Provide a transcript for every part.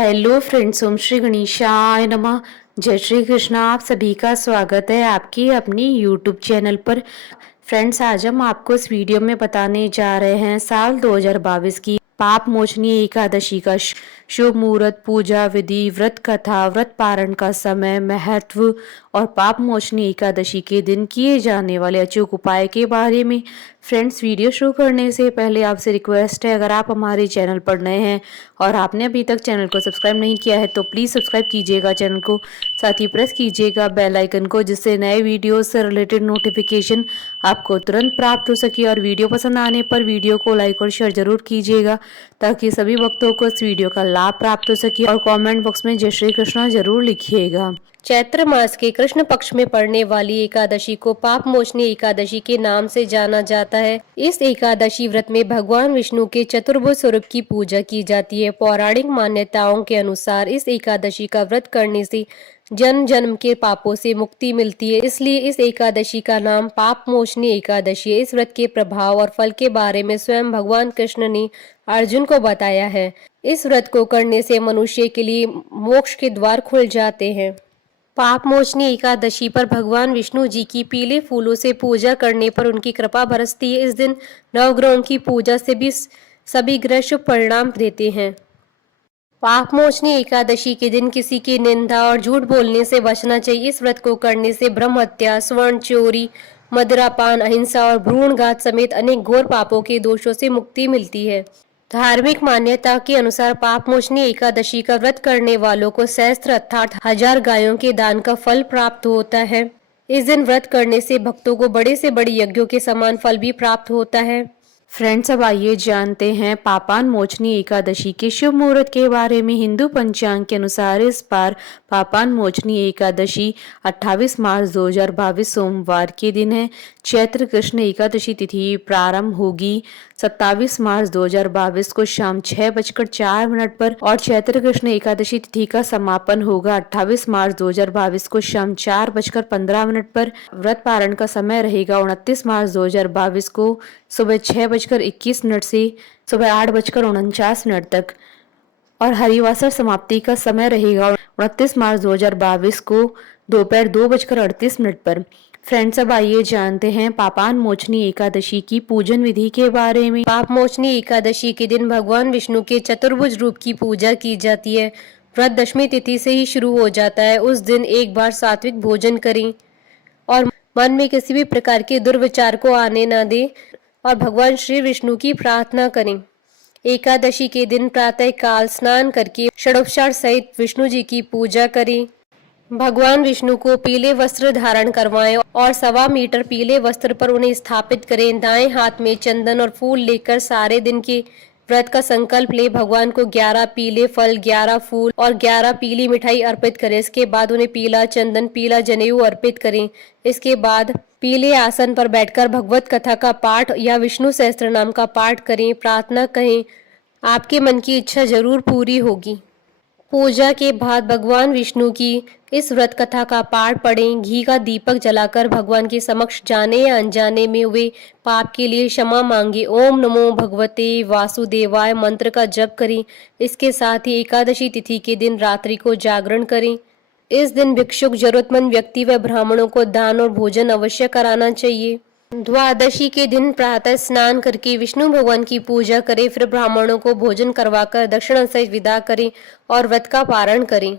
Hello friends, ओम श्री गणेशाय नमः। जय श्री कृष्ण। आप सभी का स्वागत है आपकी अपनी यूट्यूब चैनल पर। फ्रेंड्स, आज हम आपको इस वीडियो में बताने जा रहे हैं साल 2022 की पाप मोचनी एकादशी का शुभ मुहूर्त, पूजा विधि, व्रत कथा, व्रत पारण का समय, महत्व और पाप मोचनी एकादशी के दिन किए जाने वाले अचूक उपाय के बारे में। फ्रेंड्स, वीडियो शुरू करने से पहले आपसे रिक्वेस्ट है, अगर आप हमारे चैनल पर नए हैं और आपने अभी तक चैनल को सब्सक्राइब नहीं किया है तो प्लीज़ सब्सक्राइब कीजिएगा चैनल को, साथ ही प्रेस कीजिएगा बेल आइकन को, जिससे नए वीडियो से रिलेटेड नोटिफिकेशन आपको तुरंत प्राप्त हो सके। और वीडियो पसंद आने पर वीडियो को लाइक और शेयर जरूर कीजिएगा ताकि सभी भक्तों को इस वीडियो का लाभ प्राप्त हो सके। और कमेंट बॉक्स में जय श्री कृष्णा जरूर लिखिएगा। चैत्र मास के कृष्ण पक्ष में पड़ने वाली एकादशी को पाप मोचनी एकादशी के नाम से जाना जाता है। इस एकादशी व्रत में भगवान विष्णु के चतुर्भुज स्वरूप की पूजा की जाती है। पौराणिक मान्यताओं के अनुसार इस एकादशी का व्रत करने से जन्म जन्म के पापों से मुक्ति मिलती है, इसलिए इस एकादशी का नाम पाप मोचनी एकादशी है। इस व्रत के प्रभाव और फल के बारे में स्वयं भगवान कृष्ण ने अर्जुन को बताया है। इस व्रत को करने से मनुष्य के लिए मोक्ष के द्वार खुल जाते हैं। पाप मोचनी एकादशी पर भगवान विष्णु जी की पीले फूलों से पूजा करने पर उनकी कृपा बरसती है। इस दिन नवग्रहों की पूजा से भी सभी ग्रह शुभ परिणाम देते हैं। पाप मोचनी एकादशी के दिन किसी की निंदा और झूठ बोलने से बचना चाहिए। इस व्रत को करने से ब्रह्म हत्या, स्वर्ण चोरी, मदिरापान, अहिंसा और भ्रूणघात समेत अनेक घोर पापों के दोषों से मुक्ति मिलती है। धार्मिक मान्यता के अनुसार पाप मोचनी एकादशी का व्रत करने वालों को सहस्त्र अर्थात 1000 गायों के दान का फल प्राप्त होता है। इस दिन व्रत करने से भक्तों को बड़े से बड़े यज्ञों के समान फल भी प्राप्त होता है। फ्रेंड्स, अब आइए जानते हैं पापान मोचनी एकादशी के शुभ मुहूर्त के बारे में। हिंदू पंचांग के अनुसार इस बार पापान मोचनी एकादशी 28 मार्च 2022 सोमवार के दिन है। चैत्र कृष्ण एकादशी तिथि प्रारंभ होगी 27 मार्च 2022 को शाम 6:04 पर और चैत्र कृष्ण एकादशी तिथि का समापन होगा 28 मार्च 2022 को शाम 4:15 पर। व्रत पारण का समय रहेगा 29 मार्च 2022 को सुबह 6:21 से सुबह 8:49 तक और हरिवासर समाप्ति का समय रहेगा 29 मार्च 2022 को दोपहर 2:38 पर। फ्रेंड्स, अब आइए जानते हैं पापान मोचनी एकादशी की पूजन विधि के बारे में। पाप मोचनी एकादशी के दिन भगवान विष्णु के चतुर्भुज रूप की पूजा की जाती है। व्रत दशमी तिथि से ही शुरू हो जाता है। उस दिन एक बार सात्विक भोजन करें और मन में किसी भी प्रकार के दुर्विचार को आने न दें और भगवान श्री विष्णु की प्रार्थना करें। एकादशी के दिन प्रातः काल स्नान करके षडोपचार सहित विष्णु जी की पूजा करें। भगवान विष्णु को पीले वस्त्र धारण करवाएं और 1.25 मीटर पीले वस्त्र पर उन्हें स्थापित करें। दाएं हाथ में चंदन और फूल लेकर सारे दिन के व्रत का संकल्प ले भगवान को 11 पीले फल, 11 फूल और 11 पीली मिठाई अर्पित करें। इसके बाद उन्हें पीला चंदन, पीला जनेऊ अर्पित करें। इसके बाद पीले आसन पर बैठकर भगवत कथा का पाठ या विष्णु सहस्त्र नाम का पाठ करें, प्रार्थना कहें, आपके मन की इच्छा जरूर पूरी होगी। पूजा के बाद भगवान विष्णु की इस व्रत कथा का पाठ पढ़ें। घी का दीपक जलाकर भगवान के समक्ष जाने या अनजाने में हुए पाप के लिए क्षमा मांगे। ओम नमो भगवते वासुदेवाय मंत्र का जप करें। इसके साथ ही एकादशी तिथि के दिन रात्रि को जागरण करें। इस दिन भिक्षुक, जरूरतमंद व्यक्ति व ब्राह्मणों को दान और भोजन अवश्य कराना चाहिए। द्वादशी के दिन प्रातः स्नान करके विष्णु भगवान की पूजा करें, फिर ब्राह्मणों को भोजन करवाकर दक्षिणा सहित विदा करें और व्रत का पारण करें।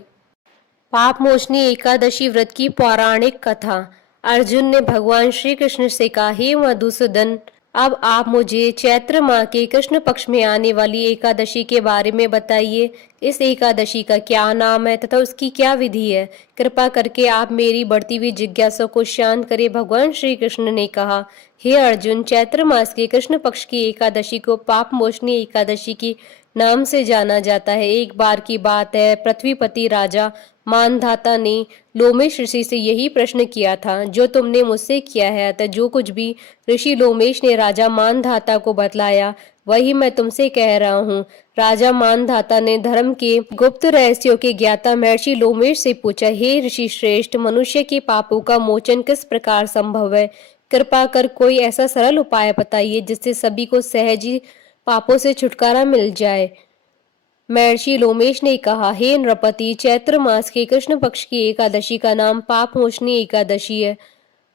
पाप मोचनी एकादशी व्रत की पौराणिक कथा। अर्जुन ने भगवान श्री कृष्ण से कहा, हे मधुसूदन, अब आप मुझे चैत्र माह के कृष्ण पक्ष में आने वाली एकादशी के बारे में बताइए। इस एकादशी का क्या नाम है तथा उसकी क्या विधि है? कृपा करके आप मेरी बढ़ती हुई जिज्ञासा को शांत करें। भगवान श्री कृष्ण ने कहा, हे अर्जुन, चैत्र मास के कृष्ण पक्ष की एकादशी को पाप मोचनी एकादशी की नाम से जाना जाता है। एक बार की बात है, पृथ्वीपति राजा मानधाता ने लोमेश ऋषि से यही प्रश्न किया था जो तुमने मुझसे किया है। अतः जो कुछ भी ऋषि लोमेश ने राजा मानधाता को बतलाया वही मैं तुमसे कह रहा हूँ। राजा मानधाता ने धर्म के गुप्त रहस्यों के ज्ञाता महर्षि लोमेश से पूछा, हे ऋषि श्रेष्ठ, मनुष्य के पापों का मोचन किस प्रकार संभव है? कृपा कर कोई ऐसा सरल उपाय बताइए जिससे सभी को सहज ही पापों से छुटकारा मिल जाए। महर्षि लोमेश ने कहा, हे नृपति, चैत्र मास के कृष्ण पक्ष की एकादशी का नाम पाप मोचनी एकादशी है।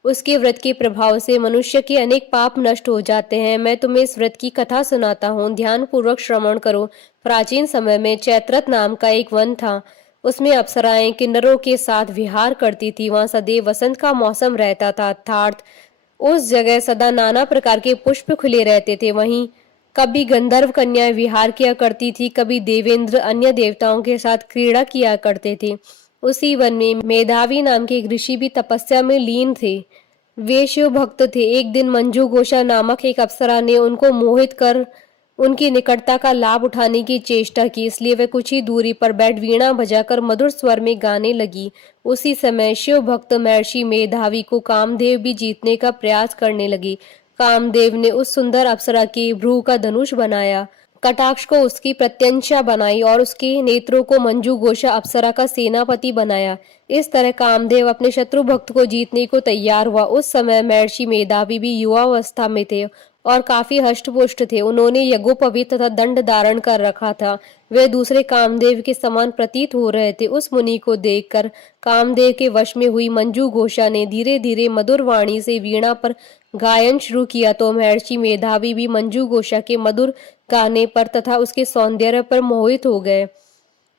उसके व्रत के प्रभाव से मनुष्य के अनेक पाप नष्ट हो जाते हैं। मैं तुम्हें इस व्रत की कथा सुनाता हूँ, ध्यान पूर्वक श्रवण करो। प्राचीन समय में चैत्रत नाम का एक वन था। उसमें अप्सराएं किन्नरों के साथ विहार करती थी। वहां सदैव वसंत का मौसम रहता था, अर्थात उस जगह सदा नाना प्रकार के पुष्प खुले रहते थे। वहीं कभी गंधर्व कन्याएं विहार किया करती थी, कभी देवेंद्र अन्य देवताओं के साथ क्रीड़ा किया करते थे। उसी वन में मेधावी नाम के एक ऋषि भी तपस्या में लीन थे। वे शिव भक्त थे। एक दिन मंजू घोषा नामक एक अप्सरा ने उनको मोहित कर उनकी निकटता का लाभ उठाने की चेष्टा की, इसलिए वे कुछ ही दूरी पर बैठ वीणा बजाकर मधुर स्वर में गाने लगी। उसी समय शिव भक्त महर्षि मेधावी को कामदेव भी जीतने का प्रयास करने लगी। कामदेव ने उस सुंदर अप्सरा के भ्रू का धनुष बनाया, कटाक्ष को उसकी प्रत्यंशा बनाई और उसके नेत्रों को मंजू घोषा अप्सरा का सेनापति बनाया। इस तरह कामदेव अपने शत्रु भक्त को जीतने को तैयार हुआ। उस समय महर्षि मेधावी भी युवावस्था में थे और काफी हष्टपुष्ट थे। उन्होंने यज्ञोपवीत तथा दंड धारण कर रखा था। वे दूसरे कामदेव के समान प्रतीत हो रहे थे। उस मुनि को देखकर कामदेव के वश में हुई मंजू घोषा ने धीरे धीरे मधुर वाणी से वीणा पर गायन शुरू किया तो महर्षि मेधावी भी मंजू घोषा के मधुर गाने पर तथा उसके सौंदर्य पर मोहित हो गए।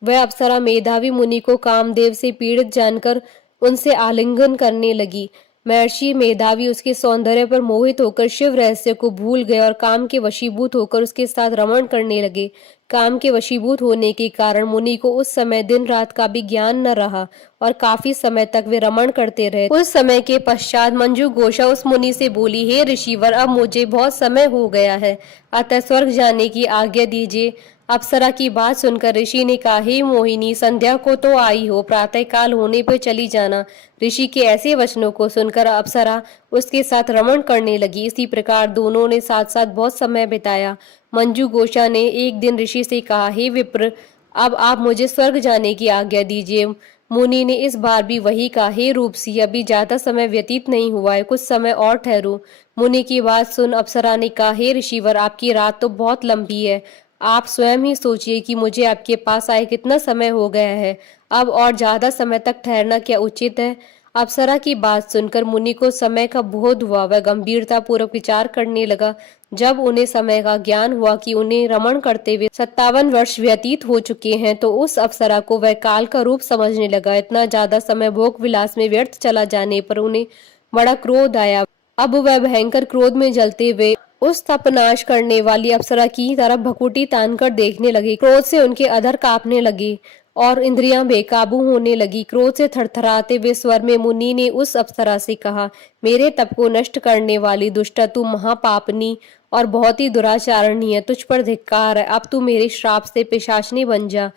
वह अप्सरा मेधावी मुनि को कामदेव से पीड़ित जानकर उनसे आलिंगन करने लगी। महर्षि मेधावी उसके सौंदर्य पर मोहित होकर शिव रहस्य को भूल गए और काम के वशीभूत होकर उसके साथ रमण करने लगे। काम के वशीभूत होने के कारण मुनि को उस समय दिन रात का भी ज्ञान न रहा और काफी समय तक वे रमण करते रहे। उस समय के पश्चात मंजू घोषा उस मुनि से बोली, हे ऋषिवर, अब मुझे बहुत समय हो गया है, अतः स्वर्ग जाने की आज्ञा दीजिए। अप्सरा की बात सुनकर ऋषि ने कहा, हे मोहिनी, संध्या को तो आई हो, प्रातः काल होने पर चली जाना। ऋषि के ऐसे वचनों को सुनकर अप्सरा उसके साथ रमण करने लगी। इसी प्रकार दोनों ने साथ साथ बहुत समय बिताया। मंजू घोषा ने एक दिन ऋषि से कहा, हे विप्र, अब आप मुझे स्वर्ग जाने की आज्ञा दीजिए। मुनि ने इस बार भी वही कहा, हे रूपसी, अभी ज्यादा समय व्यतीत नहीं हुआ है, कुछ समय और ठहरू। मुनि की बात सुन अप्सरा ने कहा, हे ऋषिवर, आपकी रात तो बहुत लंबी है, आप स्वयं ही सोचिए कि मुझे आपके पास आए कितना समय हो गया है, अब और ज्यादा समय तक ठहरना क्या उचित है। अप्सरा की बात सुनकर मुनि को समय का बोध हुआ। वह गंभीरता पूर्वक विचार करने लगा। जब उन्हें समय का ज्ञान हुआ कि उन्हें रमण करते हुए 57 वर्ष व्यतीत हो चुके हैं, तो उस अप्सरा को वह काल का रूप समझने लगा। इतना ज्यादा समय भोग विलास में व्यर्थ चला जाने पर उन्हें बड़ा क्रोध आया। अब वह भयंकर क्रोध में जलते हुए उस तपनाश करने वाली अप्सरा की तरफ भकुटी तानकर देखने लगे। क्रोध से उनके अधर कांपने लगे और इंद्रियां बेकाबू होने लगी। क्रोध से थरथराते हुए स्वर में मुनि ने उस अप्सरा से कहा, मेरे तप को नष्ट करने वाली दुष्टा, तू महापापनी और बहुत ही दुराचारणी है, तुझ पर धिक्कार है, अब तू मेरे श्राप से पिशाचनी बन जा।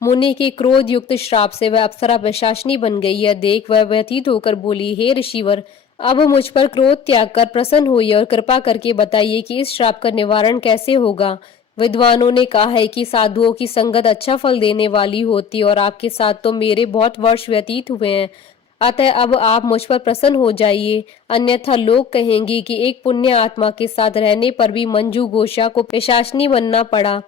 मुनि के क्रोध युक्त श्राप से वह अप्सरा पिशाचनी बन गई। यह देख वह व्यतीत होकर बोली, हे ऋषिवर, अब मुझ पर क्रोध त्याग कर प्रसन्न होइए और कृपा करके बताइए कि इस श्राप का निवारण कैसे होगा। विद्वानों ने कहा है कि साधुओं की संगत अच्छा फल देने वाली होती और आपके साथ तो मेरे बहुत वर्ष व्यतीत हुए हैं, अतः अब आप मुझ पर प्रसन्न हो जाइए, अन्यथा लोग कहेंगे कि एक पुण्य आत्मा के साथ रहने पर भी मंजू घोषा को पिशाचनी बनना पड़ा।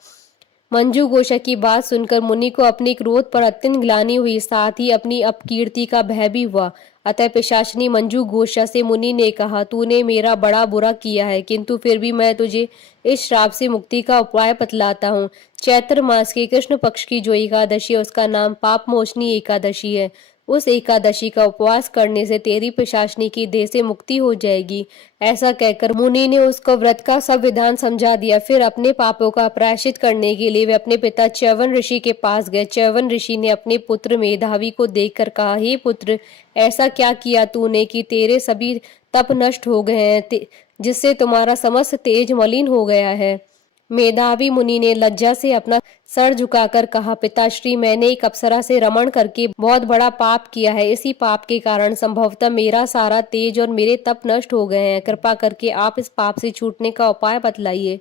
मंजू घोषा की बात सुनकर मुनि को अपने क्रोध पर अत्यंत ग्लानि हुई, साथ ही अपनी अपकीर्ति का भय भी हुआ। अतः पिशाचनी मंजू घोषा से मुनि ने कहा, तूने मेरा बड़ा बुरा किया है, किंतु फिर भी मैं तुझे इस श्राप से मुक्ति का उपाय बतलाता हूँ। चैत्र मास के कृष्ण पक्ष की जो एकादशी है उसका नाम पाप मोचनी एकादशी है। उस एकादशी का उपवास करने से तेरी पिशाचनी की देह से मुक्ति हो जाएगी। ऐसा कहकर मुनि ने उसको व्रत का सब विधान समझा दिया। फिर अपने पापों का प्रायश्चित करने के लिए वे अपने पिता च्यवन ऋषि के पास गए। च्यवन ऋषि ने अपने पुत्र मेधावी को देखकर कहा, हे पुत्र, ऐसा क्या किया तूने कि तेरे सभी तप नष्ट हो गए हैं, जिससे तुम्हारा समस्त तेज मलिन हो गया है। मेधावी मुनि ने लज्जा से अपना सर झुकाकर कहा, पिताश्री, मैंने एक अप्सरा से रमण करके बहुत बड़ा पाप किया है। इसी पाप के कारण संभवतः मेरा सारा तेज और मेरे तप नष्ट हो गए हैं। कृपा करके आप इस पाप से छूटने का उपाय बतलाइए।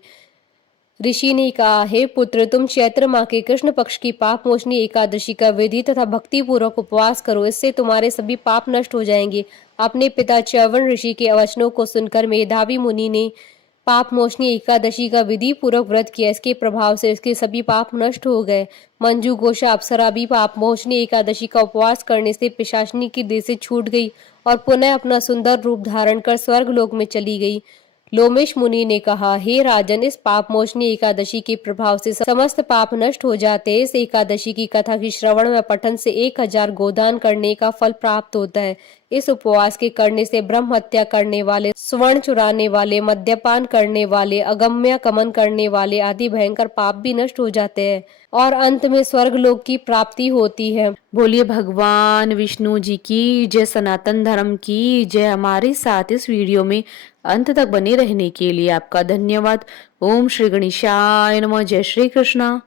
ऋषि ने कहा, हे पुत्र, तुम चैत्र माह के कृष्ण पक्ष की पाप मोचनी एकादशी का विधि तथा भक्ति पूर्वक उपवास करो, इससे तुम्हारे सभी पाप नष्ट हो जाएंगे। अपने पिता च्यवन ऋषि के वचनों को सुनकर मेधावी मुनि ने पाप मोचनी एकादशी का विधि पूर्वक व्रत किया। इसके प्रभाव से इसके सभी पाप नष्ट हो गए। मंजू घोषा अप्सरा भी पाप मोचनी एकादशी का उपवास करने से पिशाचिनी की देह से छूट गई और पुनः अपना सुंदर रूप धारण कर स्वर्ग लोक में चली गई। लोमेश मुनि ने कहा, हे राजन, इस पाप मोचनी एकादशी के प्रभाव से समस्त पाप नष्ट हो जाते हैं। इस एकादशी की कथा की श्रवण व पठन से 1000 गोदान करने का फल प्राप्त होता है। इस उपवास के करने से ब्रह्म हत्या करने वाले, स्वर्ण चुराने वाले, मद्यपान करने वाले, अगम्य कमन करने वाले आदि भयंकर पाप भी नष्ट हो जाते हैं और अंत में स्वर्ग लोक की प्राप्ति होती है। बोलिए भगवान विष्णु जी की जय, सनातन धर्म की जय। हमारे साथ इस वीडियो में अंत तक बने रहने के लिए आपका धन्यवाद। ओम श्री गणेशाय नमः। जय श्री कृष्णा।